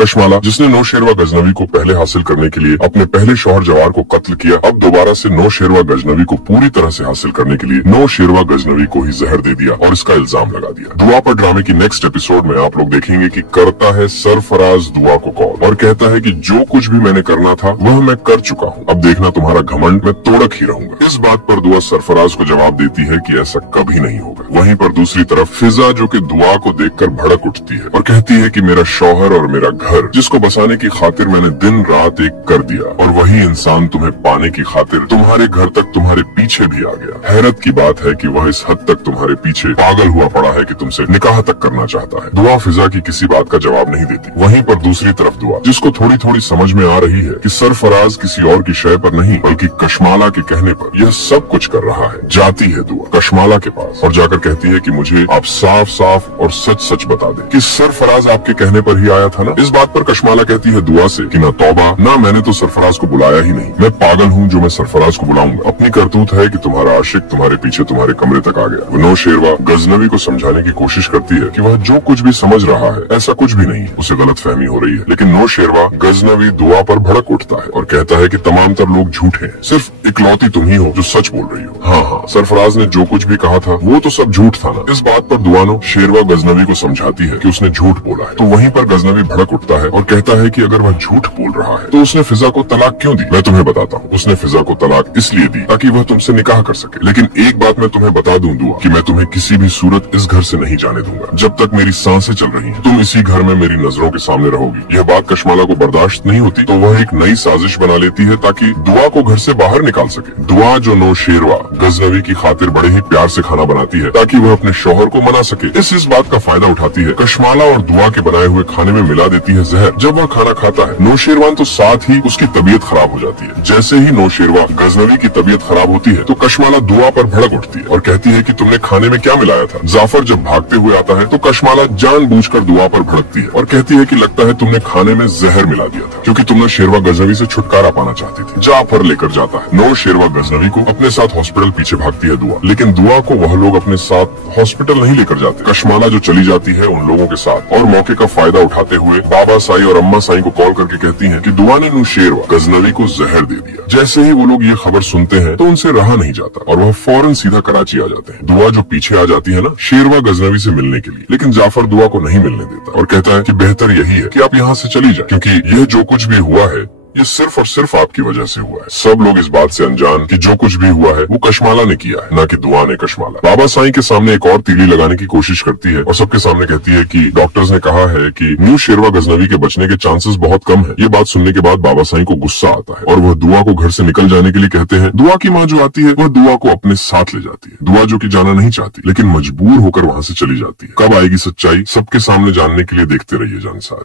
कशमाला, जिसने नौशेरवा गजनवी को पहले हासिल करने के लिए अपने पहले शौहर जवार को कत्ल किया, अब दोबारा से नौशेरवा गजनवी को पूरी तरह से हासिल करने के लिए नौशेरवा गजनवी को ही जहर दे दिया और इसका इल्जाम लगा दिया। दुआ पर ड्रामे की नेक्स्ट एपिसोड में आप लोग देखेंगे कि करता है सरफराज दुआ को कॉल और कहता है कि जो कुछ भी मैंने करना था वह मैं कर चुका हूँ, अब देखना तुम्हारा घमंड मैं तोड़क ही रहूंगा। इस बात पर दुआ सरफराज को जवाब देती है कि ऐसा कभी नहीं होगा। वहीं पर दूसरी तरफ फिजा, जो कि दुआ को देखकर भड़क उठती है और कहती है कि मेरा शौहर और मेरा घर, जिसको बसाने की खातिर मैंने दिन रात एक कर दिया, और वही इंसान तुम्हें पाने की खातिर तुम्हारे घर तक तुम्हारे पीछे भी आ गया। हैरत की बात है कि वह इस हद तक तुम्हारे पीछे पागल हुआ पड़ा है कि तुमसे निकाह तक करना चाहता है। दुआ फिजा की किसी बात का जवाब नहीं देती। वहीं पर दूसरी तरफ दुआ, जिसको थोड़ी थोड़ी समझ में आ रही है कि सरफराज किसी और की शय पर नहीं बल्कि कशमाला के कहने पर यह सब कुछ कर रहा है, जाती है दुआ कशमाला के पास और जाकर कहती है कि मुझे आप साफ साफ और सच सच बता दें कि सरफराज आपके कहने पर ही आया था ना। इस बात पर कशमाला कहती है दुआ से कि ना तौबा, ना मैंने तो सरफराज को बुलाया ही नहीं, मैं पागल हूँ जो मैं सरफराज को बुलाऊंगा। अपनी करतूत है कि तुम्हारा आशिक तुम्हारे पीछे तुम्हारे कमरे तक आ गया। नौशेरवा गजनवी को समझाने की कोशिश करती है कि वह जो कुछ भी समझ रहा है ऐसा कुछ भी नहीं है, उसे गलत फहमी हो रही है। लेकिन नौशेरवा गजनवी दुआ पर भड़क उठता है और कहता है कि तमाम तर लोग झूठे हैं, सिर्फ इकलौती तुम ही हो जो सच बोल रही हो। हाँ, सरफराज ने जो कुछ भी कहा था वो तो सब झूठ था ना। इस बात पर दुआ शेरवा गजनवी को समझाती है कि उसने झूठ बोला है। तो वहीं पर गजनवी भड़क उठता है और कहता है कि अगर वह झूठ बोल रहा है तो उसने फिजा को तलाक क्यों दी? मैं तुम्हें बताता हूँ, उसने फिजा को तलाक इसलिए दी ताकि वह तुमसे निकाह कर सके। लेकिन एक बात मैं तुम्हें बता दूं दुआ कि मैं तुम्हें किसी भी सूरत इस घर से नहीं जाने दूंगा। जब तक मेरी सांसें चल रही हैं तुम इसी घर में मेरी नजरों के सामने रहोगी। यह बात कशमाला को बर्दाश्त नहीं होती तो वह एक नई साजिश बना लेती है ताकि दुआ को घर से बाहर निकाल सके। दुआ जो नौशेरवा गजनवी की खातिर बड़े ही प्यार से खाना बनाती है ताकि वह अपने शौहर को मना सके, इस बात का फायदा उठाती है। कशमाला और दुआ के बनाए हुए खाने में मिला देती है जहर। जब वह खाना खाता है नौशेरवान तो साथ ही उसकी तबीयत खराब हो जाती है। जैसे ही नौशेरवा गजनवी की तबीयत खराब होती है तो कशमाला दुआ पर भड़क उठती है और कहती है कि तुमने खाने में क्या मिलाया था? जाफर जब भागते हुए आता है तो कशमाला जानबूझकर दुआ पर भड़कती है और कहती है कि लगता है तुमने खाने में जहर मिला दिया था क्योंकि तुमने शेरवा गजनवी से छुटकारा पाना चाहती थी। जाफर लेकर जाता है नौशेरवा गजनवी को अपने साथ हॉस्पिटल। पीछे भागती है दुआ, लेकिन दुआ को वह लोग अपने साथ हॉस्पिटल नहीं लेकर जाते। कशमाला जो चली जाती है उन लोगों के साथ और मौके का फायदा उठाते हुए बाबा साई और अम्मा साई को कॉल करके कहती हैं कि दुआ ने नौशेरवा गजनवी को जहर दे दिया। जैसे ही वो लोग ये खबर सुनते हैं तो उनसे रहा नहीं जाता और वह फौरन सीधा कराची आ जाते हैं। दुआ जो पीछे आ जाती है ना शेरवा गजनवी से मिलने के लिए, लेकिन जाफर दुआ को नहीं मिलने देता और कहता है कि बेहतर यही है कि आप यहाँ से चली जाए क्योंकि यह जो कुछ भी हुआ है ये सिर्फ और सिर्फ आपकी वजह से हुआ है। सब लोग इस बात से अनजान कि जो कुछ भी हुआ है वो कशमाला ने किया है, ना कि दुआ ने कशमाला। बाबा साईं के सामने एक और तीली लगाने की कोशिश करती है और सबके सामने कहती है कि डॉक्टर्स ने कहा है कि नौशेरवा गजनवी के बचने के चांसेस बहुत कम है। ये बात सुनने के बाद बाबा साईं को गुस्सा आता है और वह दुआ को घर से निकल जाने के लिए कहते हैं। दुआ की माँ जो आती है वह दुआ को अपने साथ ले जाती है। दुआ जो कि जाना नहीं चाहती लेकिन मजबूर होकर वहाँ से चली जाती है। कब आएगी सच्चाई सबके सामने जानने के लिए देखते रहिए जानसार।